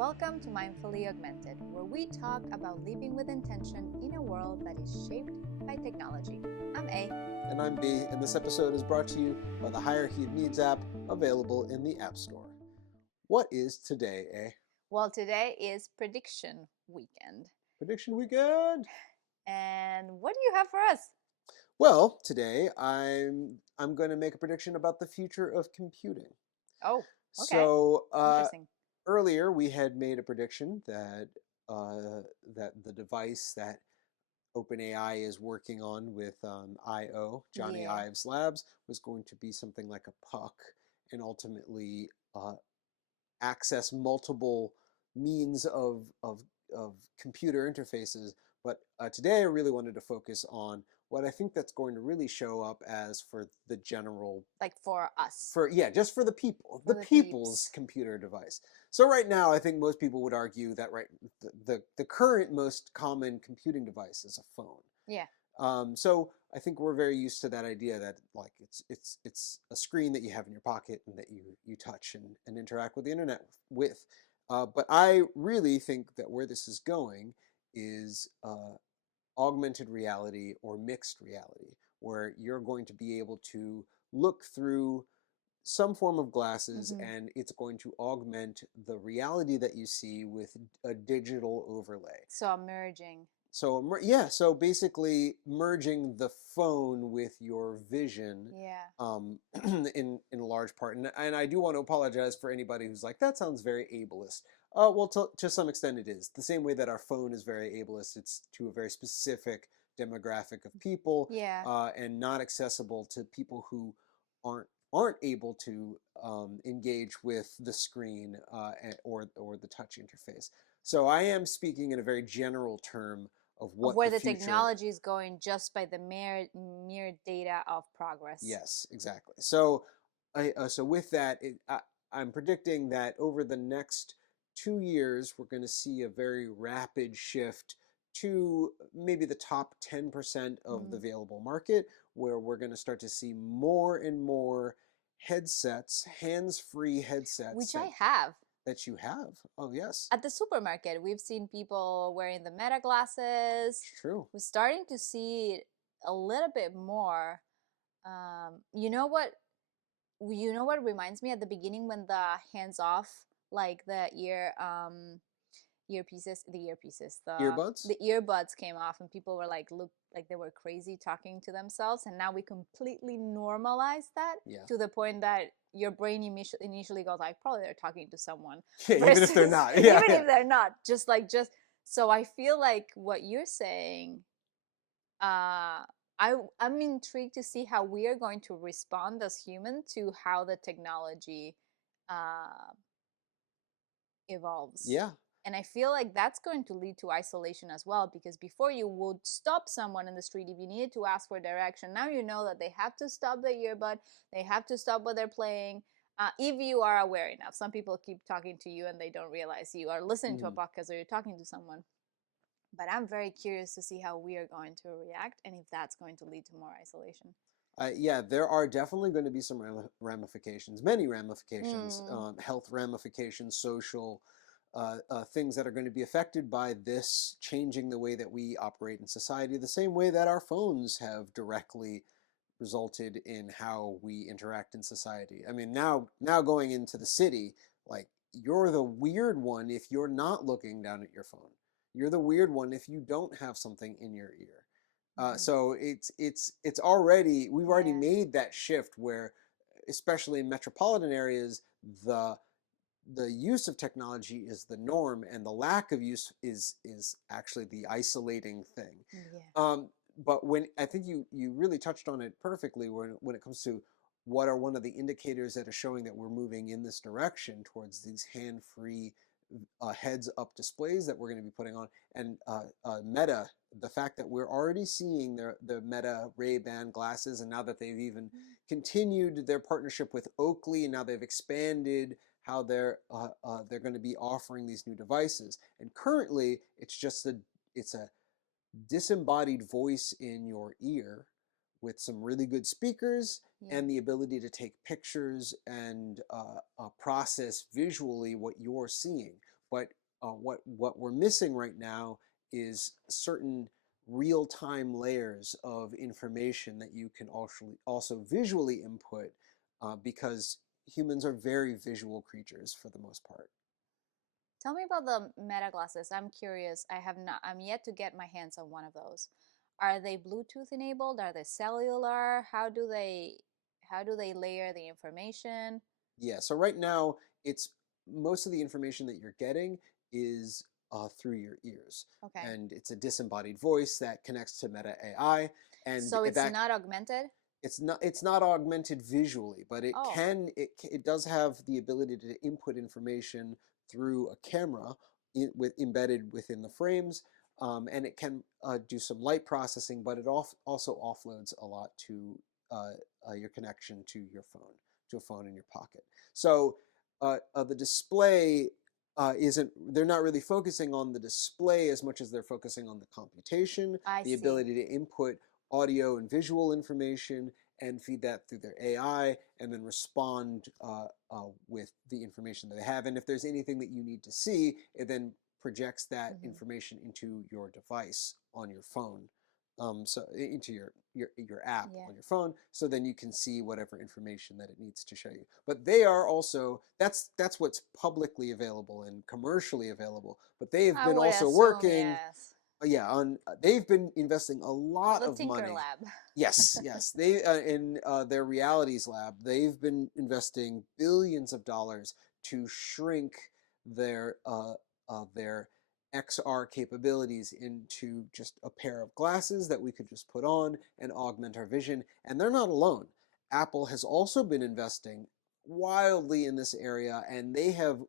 Welcome to Mindfully Augmented, where we talk about living with intention in a world that is shaped by technology. I'm A. And I'm B, and this episode is brought to you by the Hierarchy of Needs app, available in the App Store. What is today, A? Well, today is prediction weekend. Prediction weekend! And what do you have for us? Well, today I'm going to make a prediction about the future of computing. Oh, okay. So, Interesting. earlier we had made a prediction that that the device that OpenAI is working on with I.O., Johnny Yeah. Ives Labs, was going to be something like a puck and ultimately access multiple means of computer interfaces. But today I really wanted to focus on what I think that's going to really show up as for the general, Like for us. just for the people, For the the people's peeps. computer device. So right now, I think most people would argue that the current most common computing device is a phone. Yeah. So I think we're very used to that idea that like it's a screen that you have in your pocket and that you touch and interact with the internet with. But I really think that where this is going is augmented reality or mixed reality, where you're going to be able to look through some form of glasses Mhm. and it's going to augment the reality that you see with a digital overlay. So merging. So yeah, so basically merging the phone with your vision, Yeah. in a large part, and I do want to apologize for anybody who's like, that sounds very ableist. Well, to some extent it is. The same way that our phone is very ableist, it's to a very specific demographic of people, Yeah. and not accessible to people who aren't able to engage with the screen or the touch interface. So I am speaking in a very general term of Of what where the the future. technology is going just by the mere data of progress. Yes, exactly. So, so with that, I'm predicting that over the next 2 years, we're going to see a very rapid shift to maybe the top 10% of the available market, where we're going to start to see more and more headsets, hands-free headsets Which I have. that you have. Oh, yes, At the supermarket, we've seen people wearing the Meta glasses. it's true. We're starting to see it a little bit more. You know what? You know what reminds me at the beginning when the hands off, like the Earbuds? the earbuds came off, and people were like, look like they were crazy talking to themselves, and now we completely normalize that Yeah. to the point that your brain initially goes like, probably they're talking to someone, Yeah, even if they're versus not. even Yeah, if they're not, just so I feel like what you're saying, I'm intrigued to see how we are going to respond as humans to how the technology uh, evolves. yeah. And I feel like that's going to lead to isolation as well, because before you would stop someone in the street if you needed to ask for direction. Now you know that they have to stop the earbud, they have to stop what they're playing. If you are aware enough, some people keep talking to you and they don't realize you are listening to a podcast or you're talking to someone. But I'm very curious to see how we are going to react and if that's going to lead to more isolation. Yeah, there are definitely going to be some ramifications, many ramifications, health ramifications, social things that are going to be affected by this changing the way that we operate in society, the same way that our phones have directly resulted in how we interact in society. I mean, now going into the city, like, you're the weird one if you're not looking down at your phone. You're the weird one if you don't have something in your ear. So it's already, we've already made that shift where, especially in metropolitan areas, the use of technology is the norm, and the lack of use is actually the isolating thing. Yeah. But when I think you really touched on it perfectly when it comes to what are one of the indicators that are showing that we're moving in this direction towards these hand-free heads-up displays that we're going to be putting on, and Meta, the fact that we're already seeing the Meta Ray-Ban glasses, and now that they've even continued their partnership with Oakley, and now they've expanded how they're going to be offering these new devices. And currently, it's a disembodied voice in your ear with some really good speakers and the ability to take pictures and process visually what you're seeing. But what we're missing right now is certain real-time layers of information that you can also visually input, because humans are very visual creatures for the most part. Tell me about the Meta glasses. I'm curious. I'm yet to get my hands on one of those. Are they Bluetooth enabled? Are they cellular? How do they layer the information? Yeah, so right now, it's most of the information that you're getting is through your ears, Okay. and it's a disembodied voice that connects to Meta AI, and So it's that not augmented? it's not augmented visually, but Oh, it does have the ability to input information through a camera embedded within the frames, and it can do some light processing, but it also offloads a lot to your connection to your phone, to a phone in your pocket. So the display isn't, they're not really focusing on the display as much as they're focusing on the computation, I the see. ability to input audio and visual information and feed that through their AI, and then respond with the information that they have. And if there's anything that you need to see, it then projects that Hmm. information into your device on your phone, so into your app Yeah. on your phone, so then you can see whatever information that it needs to show you. But they are also, that's what's publicly available and commercially available. But they have I been would also assume working, yes. yeah, on they've been investing a So lot the of Tinker money. Lab. Yes, yes. They in their realities lab, they've been investing billions of dollars to shrink their their XR capabilities into just a pair of glasses that we could just put on and augment our vision. And they're not alone. Apple has also been investing wildly in this area, and they have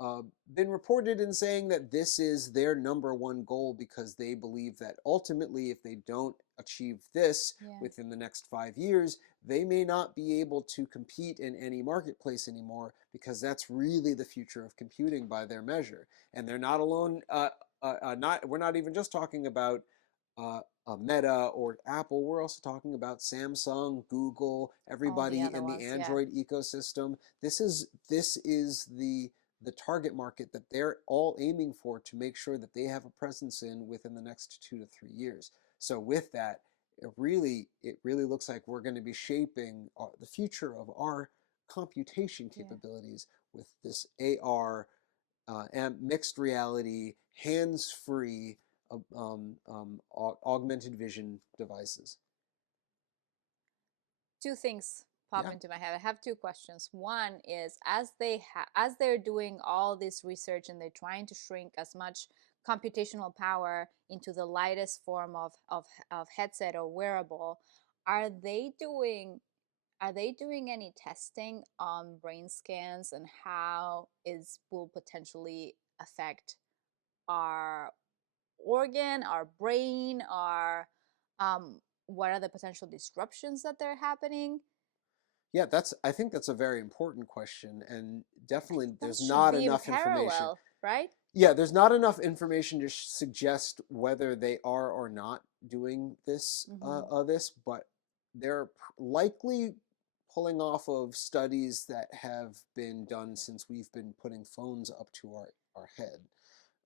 uh, been reported in saying that this is their number one goal, because they believe that ultimately, if they don't achieve this Yeah. within the next 5 years, they may not be able to compete in any marketplace anymore, because that's really the future of computing by their measure. And they're not alone. Not we're not even just talking about uh, Meta or Apple. We're also talking about Samsung, Google, All the everybody other in the ones. Yeah. Android ecosystem. This is the target market that they're all aiming for, to make sure that they have a presence in within the next 2 to 3 years. So with that, it really looks like we're going to be shaping the future of our computation Yeah. capabilities with this AR and mixed reality, hands-free, augmented vision devices. Two things pop Yeah, into my head. I have two questions. One is as they're doing all this research and they're trying to shrink as much computational power into the lightest form of headset or wearable, are they doing are they doing any testing on brain scans and how is will potentially affect our organ, our brain, our um, what are the potential disruptions that they're happening? yeah. I think that's a very important question, and I definitely think that there's should not be in enough information. parallel, right? Yeah, there's not enough information to suggest whether they are or not doing Mm-hmm. but they're likely pulling off of studies that have been done since we've been putting phones up to our head,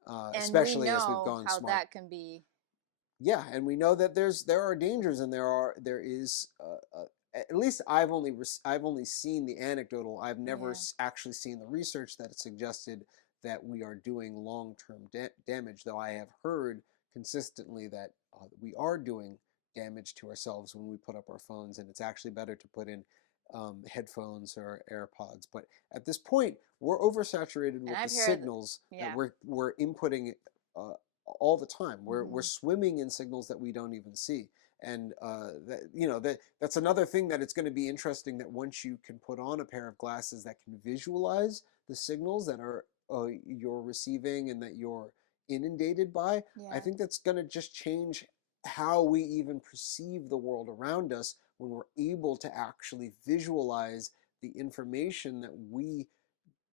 And we especially as we've know gone how smart. that can be. Yeah, and we know that there are dangers, and there is at least I've only seen the anecdotal. I've never Yeah. actually seen the research that suggested that we are doing long-term damage, though I have heard consistently that we are doing damage to ourselves when we put up our phones, and it's actually better to put in headphones or AirPods. But at this point, we're oversaturated And with the I've heard, signals that yeah. we're inputting uh, all the time. We're Mm-hmm. swimming in signals that we don't even see. And that's another thing, that it's going to be interesting, that once you can put on a pair of glasses that can visualize the signals that are you're receiving and that you're inundated by, I Yeah. think that's going to just change how we even perceive the world around us, when we're able to actually visualize the information that we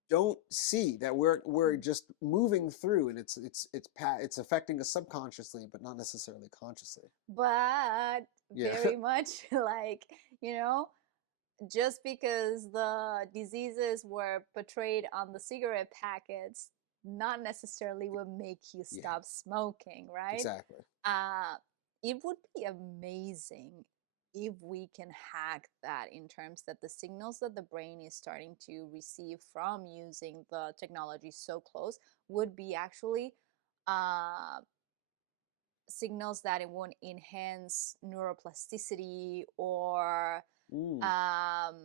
don't see, that we're Mm. just moving through, and it's affecting us subconsciously, but not necessarily consciously. But Yeah. very much like, you know, just because the diseases were portrayed on the cigarette packets, not necessarily will make you Yeah, stop smoking, right? exactly. Uh, it would be amazing if we can hack that, in terms that the signals that the brain is starting to receive from using the technology so close would be actually uh, signals that it won't enhance neuroplasticity or Mm, um,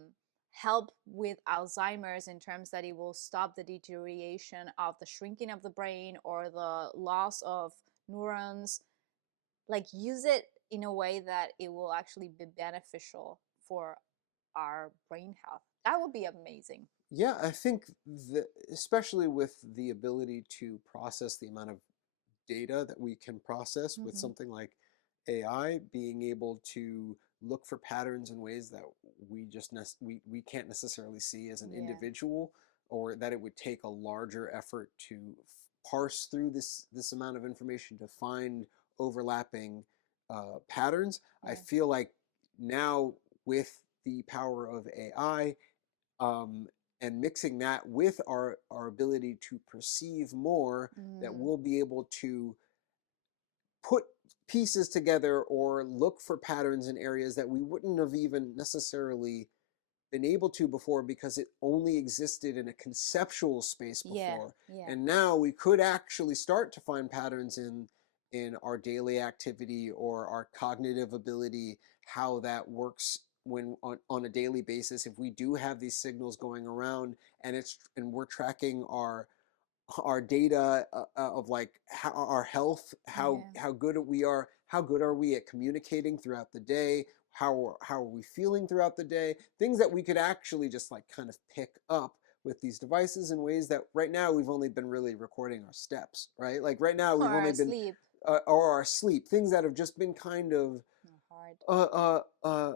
help with Alzheimer's, in terms that it will stop the deterioration of the shrinking of the brain or the loss of neurons. Like, use it in a way that it will actually be beneficial for our brain health. That would be amazing. yeah, I think that especially with the ability to process the amount of data that we can process with Mm-hmm. something like AI, being able to look for patterns in ways that we can't necessarily see as an Yeah. individual, or that it would take a larger effort to parse through this amount of information to find overlapping patterns. I Yeah. feel like now, with the power of AI, um, and mixing that with our ability to perceive more, that Mm, we'll be able to put pieces together or look for patterns in areas that we wouldn't have even necessarily been able to before, because it only existed in a conceptual space yeah. before. Yeah. And now we could actually start to find patterns in our daily activity or our cognitive ability, how that works when on a daily basis, if we do have these signals going around, and we're tracking our data, of like how our health, Yeah. how good we are, how good are we at communicating throughout the day, how are we feeling throughout the day, things that we could actually just like kind of pick up with these devices in ways that right now we've only been really recording our steps, right? Like right now we've Or only been asleep. or our sleep, things that have just been kind of Hard. uh, uh,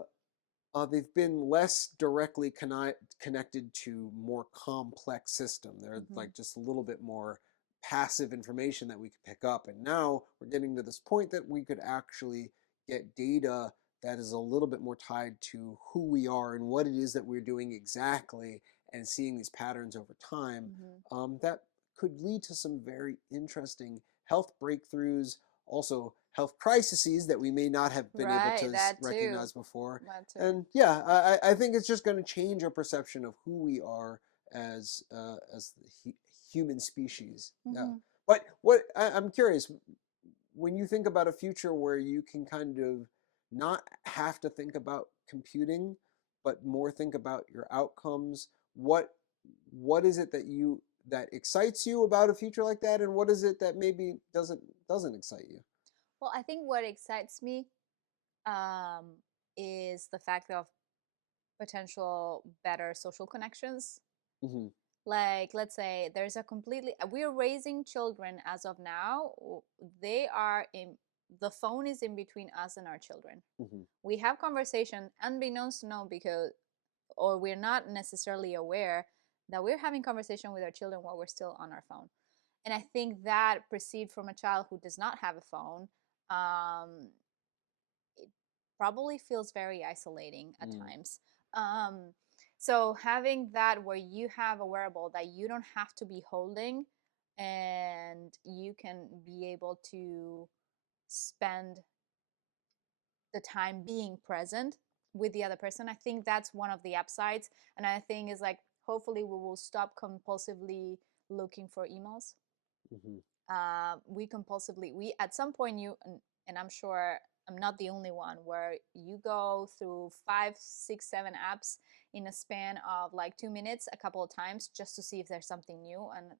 uh, they've been less directly connected to more complex system. They're Mm-hmm. like just a little bit more passive information that we could pick up. And now we're getting to this point that we could actually get data that is a little bit more tied to who we are and what it is that we're doing exactly, and seeing these patterns over time. Mm-hmm. That could lead to some very interesting health breakthroughs, also health crises that we may not have been able Right. to That too. recognize before. That too. And yeah, I think it's just going to change our perception of who we are as the human species. Yeah. Mm-hmm. But I'm curious, when you think about a future where you can kind of not have to think about computing, but more think about your outcomes, what is it that excites you about a future like that, and what is it that maybe doesn't excite you? Well, I think what excites me um, is the fact of potential better social connections. Hmm. Like, let's say there's a completely, we're raising children as of now. They are in, the phone is in between us and our children. Hmm. We have conversation unbeknownst to know, because, or we're not necessarily aware that we're having conversation with our children while we're still on our phone. And I think that perceived from a child who does not have a phone, it probably feels very isolating at Mm. times. Um, so having that, where you have a wearable that you don't have to be holding, and you can be able to spend the time being present with the other person, I think that's one of the upsides. And I think is like, hopefully we will stop compulsively looking for emails. Hmm. We compulsively, we at some point, and I'm sure I'm not the only one, where you go through 5, 6, 7 apps in a span of like 2 minutes a couple of times, just to see if there's something new, and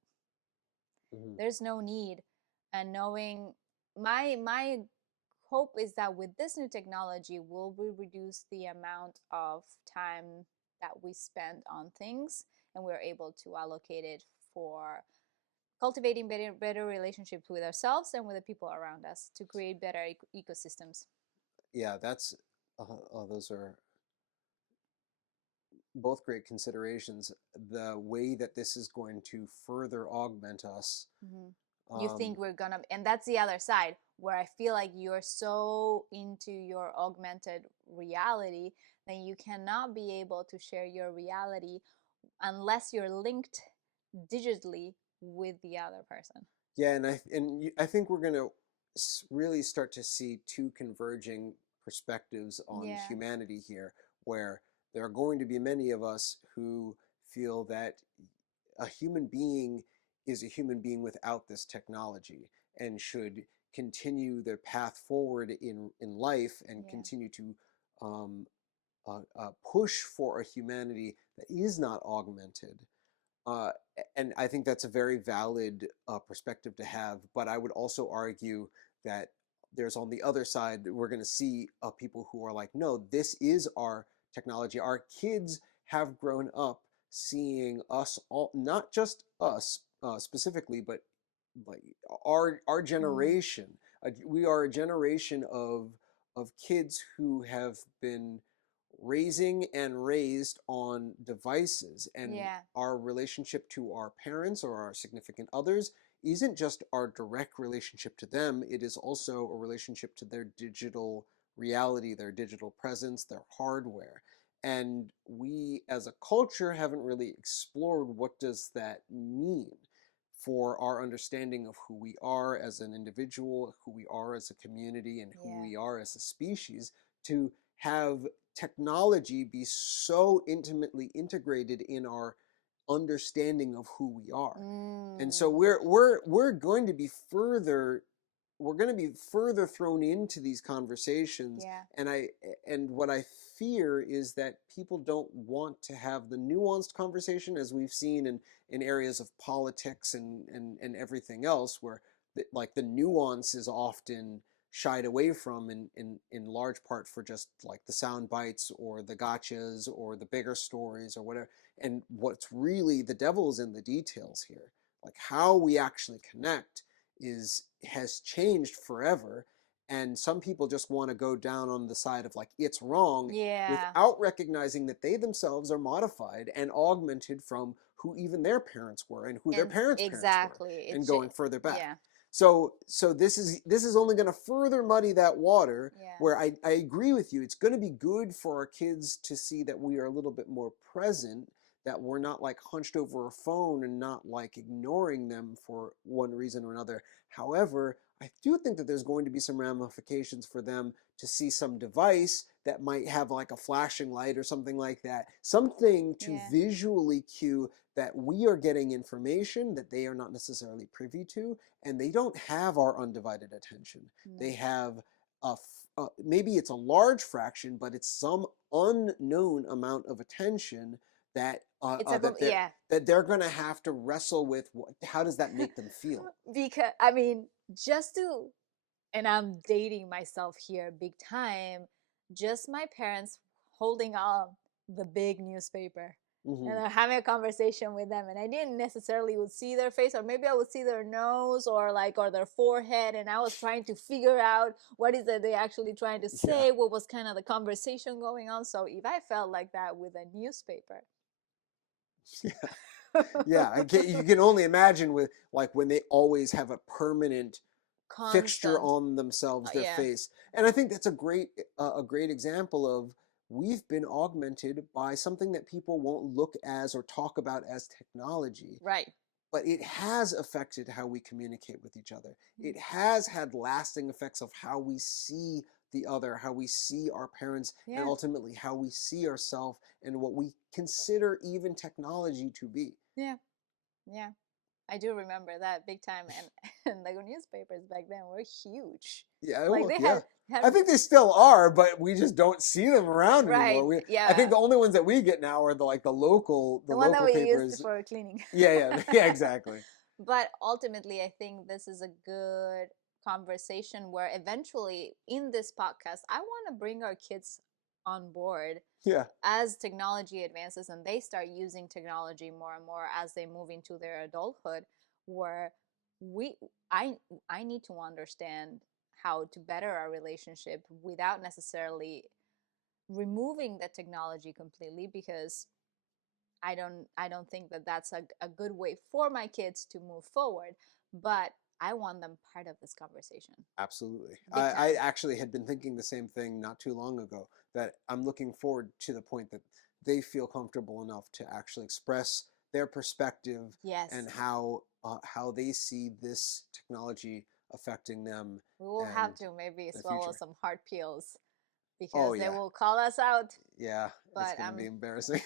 Hmm. there's no need. And knowing, my hope is that with this new technology, will we reduce the amount of time that we spend on things, and we're able to allocate it for cultivating better relationships with ourselves and with the people around us, to create better ecosystems. Yeah, that's those are both great considerations. The way that this is going to further augment us. Mm-hmm. You Um, think we're gonna, and that's the other side, where I feel like you're so into your augmented reality then you cannot be able to share your reality unless you're linked digitally with the other person. Yeah, I think we're going to really start to see two converging perspectives on Yeah, humanity here, where there are going to be many of us who feel that a human being is a human being without this technology and should continue their path forward in life and yeah, continue to um, push for a humanity that is not augmented. uh, and I think that's a very valid perspective to have. But I would also argue that there's on the other side, we're going to see people who are like, no, this is our technology. Our kids have grown up seeing us all, not just us specifically, but like our mm, generation. We are a generation of kids who have been raising and raised on devices, and yeah, our relationship to our parents or our significant others isn't just our direct relationship to them, it is also a relationship to their digital reality, their digital presence, their hardware. And we as a culture haven't really explored what does that mean for our understanding of who we are as an individual, who we are as a community, and who yeah. we are as a species, to have technology be so intimately integrated in our understanding of who we are. And so Mm, we're going to be further, we're going to be further thrown into these conversations. yeah, And what I fear is that people don't want to have the nuanced conversation, as we've seen in areas of politics and everything else, where like the nuance is often shied away from in large part for just like the sound bites or the gotchas or the bigger stories or whatever. And what's really, the devil's in the details here. Like how we actually connect is has changed forever, and some people just want to go down on the side of like it's wrong yeah. without recognizing that they themselves are modified and augmented from who even their parents were and who their And parents' parents were, exactly, and it's going further back. yeah, So this is only going to further muddy that water, yeah, where I agree with you. It's going to be good for our kids to see that we are a little bit more present, that we're not like hunched over a phone and not like ignoring them for one reason or another. However, I do think that there's going to be some ramifications for them to see some device that might have like a flashing light or something like that, something to yeah. visually cue that we are getting information that they are not necessarily privy to, and they don't have our undivided attention. They No. have maybe it's a large fraction, but it's some unknown amount of attention that It's a yeah. they're going to have to wrestle with. How does that make them feel? Because I mean, just to, and I'm dating myself here big time, just my parents holding up the big newspaper and Hmm. I'm having a conversation with them, and I didn't necessarily would see their face, or maybe I would see their nose or like or their forehead, and I was trying to figure out what is it they actually trying to Yeah. say, what was kind of the conversation going on. So if I felt like that with a newspaper, Yeah, you can only imagine with like when they always have a permanent fixture constant, on themselves, their yeah, face. And I think that's a great example of we've been augmented by something that people won't look as or talk about as technology, right, but it has affected how we communicate with each other. It has had lasting effects of how we see the other, how we see our parents, and yeah, ultimately how we see ourselves and what we consider even technology to be. yeah, yeah. I do remember that big time, and and the newspapers back then were huge. Yeah, Like well, they yeah. had I think they still are, but we just don't see them around anymore. right, I think yeah, the only ones that we get now are the the one that local we used papers. for cleaning. Yeah, yeah, yeah, exactly. But ultimately, I think this is a good conversation where eventually in this podcast, I want to bring our kids on board Yeah, as technology advances and they start using technology more and more as they move into their adulthood, where we i I need to understand how to better our relationship without necessarily removing the technology completely, because I don't think that that's a good way for my kids to move forward. But I want them part of this conversation. Absolutely. Big I time. actually had been thinking the same thing not too long ago, that I'm looking forward to the point that they feel comfortable enough to actually express their perspective Yes. and how they see this technology affecting them We will have and to maybe the swallow future. some hard pills Oh because they yeah. will call us out. Yeah, it's But going to be I'm embarrassing.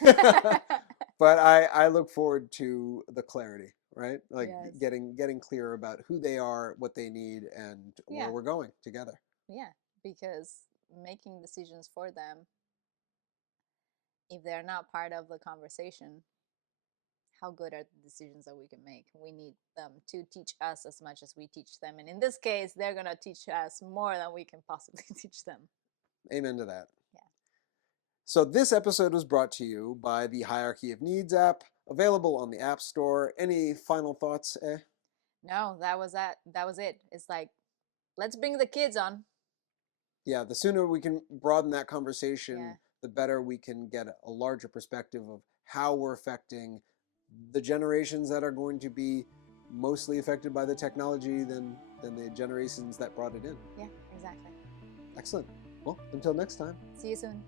But I look forward to the clarity, right? Like yes. getting clear about who they are, what they need, and where Yeah. we're going together. Yeah. Because making decisions for them, if they're not part of the conversation, how good are the decisions that we can make? We need them to teach us as much as we teach them. And in this case, they're going to teach us more than we can possibly teach them. Amen to that. Yeah. So this episode was brought to you by the Hierarchy of Needs app, available on the App Store. Any final thoughts, eh? No, that was that. That was it. It's like, let's bring the kids on. Yeah, the sooner we can broaden that Yeah. conversation, the better we can get a larger perspective of how we're affecting the generations that are going to be mostly affected by the technology than the generations that brought it in. Yeah, exactly. Excellent. Well, until next time. See you soon.